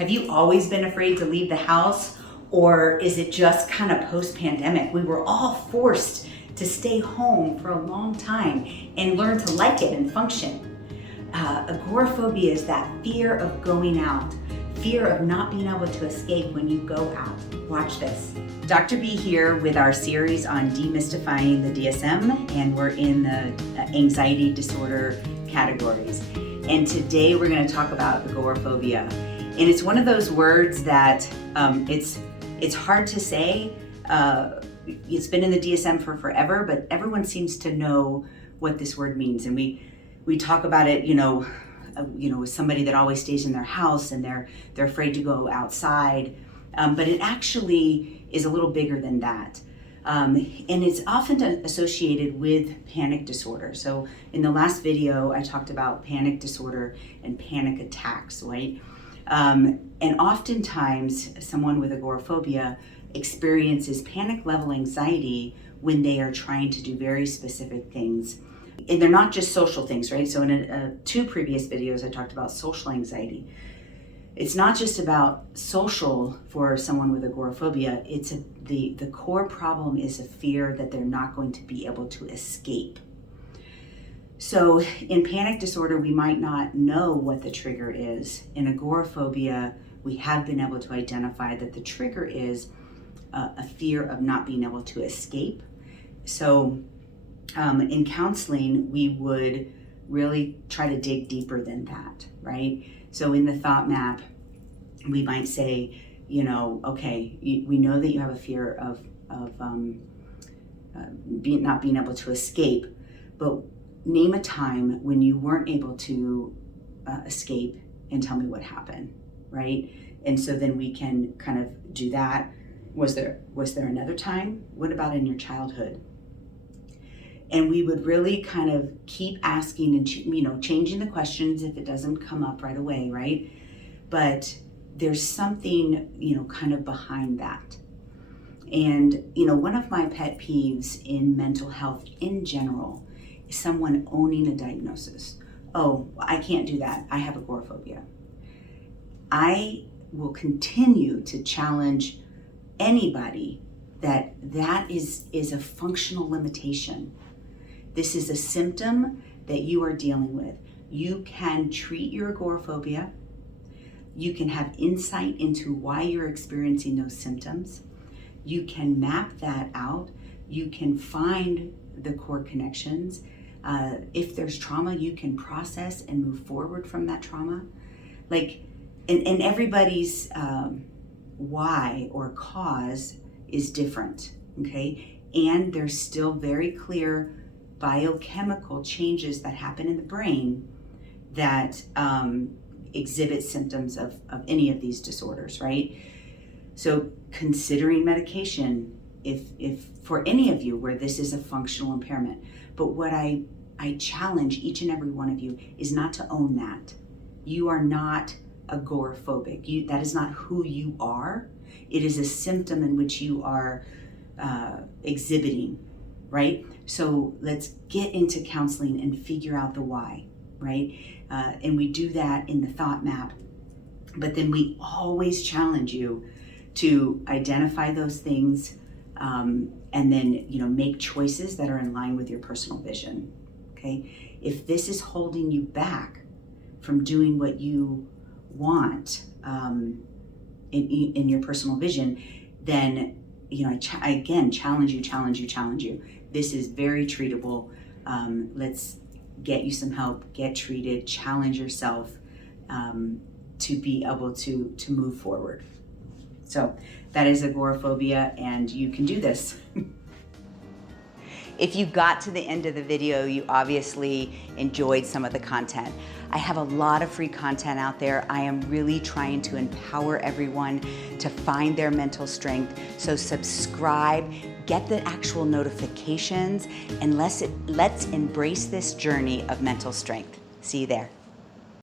Have you always been afraid to leave the house, or is it just kind of post-pandemic? We were all forced to stay home for a long time and learn to like it and function. Agoraphobia is that fear of going out, fear of not being able to escape when you go out. Watch this. Dr. B here with our series on demystifying the DSM, and we're in the anxiety disorder categories. And today we're going to talk about agoraphobia. And it's one of those words that it's hard to say. It's been in the DSM for forever, but everyone seems to know what this word means. And we talk about it, with somebody that always stays in their house and they're afraid to go outside. But it actually is a little bigger than that. And it's often associated with panic disorder. So in the last video, I talked about panic disorder and panic attacks, right? And oftentimes someone with agoraphobia experiences panic level anxiety when they are trying to do very specific things. And they're not just social things, right? So in two previous videos, I talked about social anxiety. It's not just about social for someone with agoraphobia. It's the core problem is a fear that they're not going to be able to escape. So in panic disorder, we might not know what the trigger is. In agoraphobia, we have been able to identify that the trigger is a fear of not being able to escape. So in counseling, we would really try to dig deeper than that, right? So in the thought map, we might say, okay, we know that you have a fear of not being able to escape, but name a time when you weren't able to escape and tell me what happened, right? And so then we can kind of do that. Was there another time? What about in your childhood? And we would really kind of keep asking and changing the questions if it doesn't come up right away, right? But there's something kind of behind that. And one of my pet peeves in mental health in general is someone owning a diagnosis. Oh, I can't do that. I have agoraphobia. I will continue to challenge anybody that is a functional limitation. This is a symptom that you are dealing with. You can treat your agoraphobia. You can have insight into why you're experiencing those symptoms. You can map that out. You can find the core connections. If there's trauma, you can process and move forward from that trauma. And everybody's why or cause is different, okay? And there's still very clear biochemical changes that happen in the brain that exhibit symptoms of any of these disorders, right? So considering medication, if for any of you where this is a functional impairment, but what I challenge each and every one of you is not to own that. You are not agoraphobic. That is not who you are. It is a symptom in which you are exhibiting, right? So let's get into counseling and figure out the why, right? And we do that in the thought map, but then we always challenge you to identify those things and then make choices that are in line with your personal vision, okay? If this is holding you back from doing what you want in your personal vision, then I again challenge you. This is very treatable. Let's get you some help, get treated, challenge yourself to be able to move forward. So that is agoraphobia, and you can do this. If you got to the end of the video, you obviously enjoyed some of the content. I have a lot of free content out there. I am really trying to empower everyone to find their mental strength. So subscribe, get the actual notifications, and let's embrace this journey of mental strength. See you there.